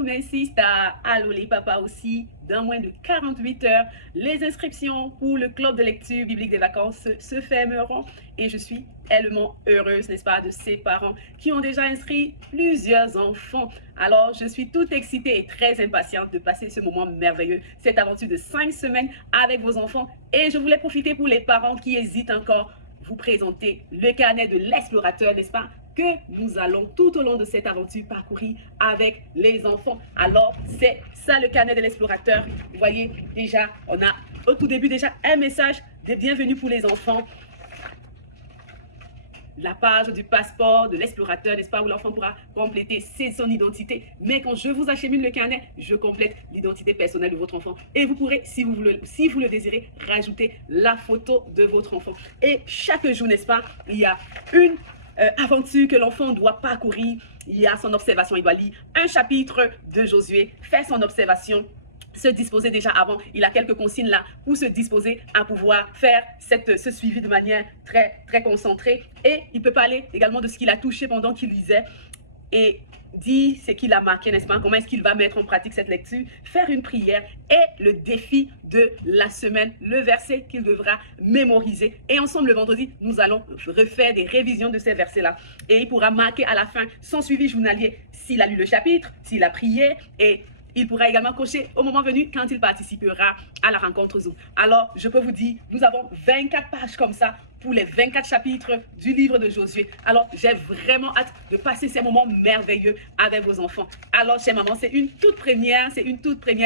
Allô Messi Star, allô les papas aussi. Dans moins de 48 heures, les inscriptions pour le club de lecture biblique des vacances se fermeront et je suis tellement heureuse, n'est-ce pas, de ces parents qui ont déjà inscrit plusieurs enfants. Alors, je suis toute excitée et très impatiente de passer ce moment merveilleux, cette aventure de 5 semaines avec vos enfants. Et je voulais profiter pour les parents qui hésitent encore, vous présenter le carnet de l'explorateur, n'est-ce pas, que nous allons tout au long de cette aventure parcourir avec les enfants. Alors, c'est ça le carnet de l'explorateur. Vous voyez, déjà, on a au tout début déjà un message de bienvenue pour les enfants. La page du passeport de l'explorateur, n'est-ce pas, où l'enfant pourra compléter son identité. Mais quand je vous achemine le carnet, je complète l'identité personnelle de votre enfant. Et vous pourrez, si vous le désirez, rajouter la photo de votre enfant. Et chaque jour, n'est-ce pas, il y a une aventure que l'enfant doit parcourir. Il y a son observation, il doit lire un chapitre de Josué, faire son observation, se disposer déjà avant. Il a quelques consignes là pour se disposer à pouvoir faire ce suivi de manière très concentrée. Et il peut parler également de ce qu'il a touché pendant qu'il lisait et dire ce qu'il a marqué, n'est-ce pas? Comment est-ce qu'il va mettre en pratique cette lecture, faire une prière et le défi de la semaine, le verset qu'il devra mémoriser. Et ensemble, le vendredi, nous allons refaire des révisions de ces versets-là. Et il pourra marquer à la fin son suivi journalier s'il a lu le chapitre, s'il a prié, et il pourra également cocher au moment venu quand il participera à la rencontre Zoom. Alors, je peux vous dire, nous avons 24 pages comme ça pour les 24 chapitres du livre de Josué. Alors, j'ai vraiment hâte de passer ces moments merveilleux avec vos enfants. Alors, chère maman, c'est une toute première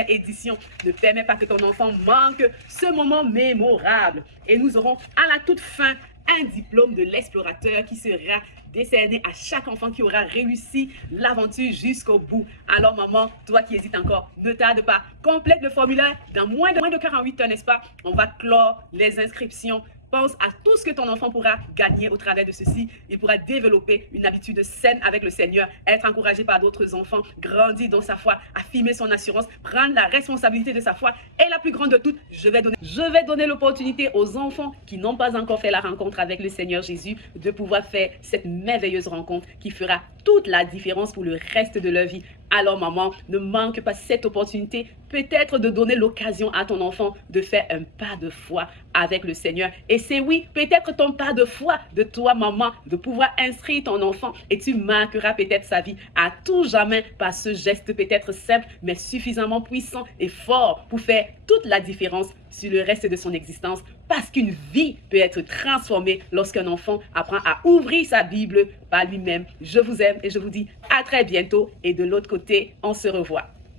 édition. Ne permets pas que ton enfant manque ce moment mémorable. Et nous aurons à la toute fin un diplôme de l'explorateur qui sera décerné à chaque enfant qui aura réussi l'aventure jusqu'au bout. Alors maman, toi qui hésites encore, ne tarde pas, complète le formulaire dans moins de 48 heures, n'est-ce pas? On va clore les inscriptions. Pense à tout ce que ton enfant pourra gagner au travers de ceci. Il pourra développer une habitude saine avec le Seigneur, être encouragé par d'autres enfants, grandir dans sa foi, affirmer son assurance, prendre la responsabilité de sa foi. Et la plus grande de toutes, je vais donner l'opportunité aux enfants qui n'ont pas encore fait la rencontre avec le Seigneur Jésus de pouvoir faire cette merveilleuse rencontre qui fera toute la différence pour le reste de leur vie. Alors maman, ne manque pas cette opportunité, peut-être de donner l'occasion à ton enfant de faire un pas de foi avec le Seigneur. Et c'est oui, peut-être ton pas de foi de toi maman, de pouvoir inscrire ton enfant et tu marqueras peut-être sa vie à tout jamais par ce geste peut-être simple mais suffisamment puissant et fort pour faire toute la différence sur le reste de son existence. Parce qu'une vie peut être transformée lorsqu'un enfant apprend à ouvrir sa Bible par lui-même. Je vous aime et je vous dis à très bientôt et de l'autre côté, on se revoit.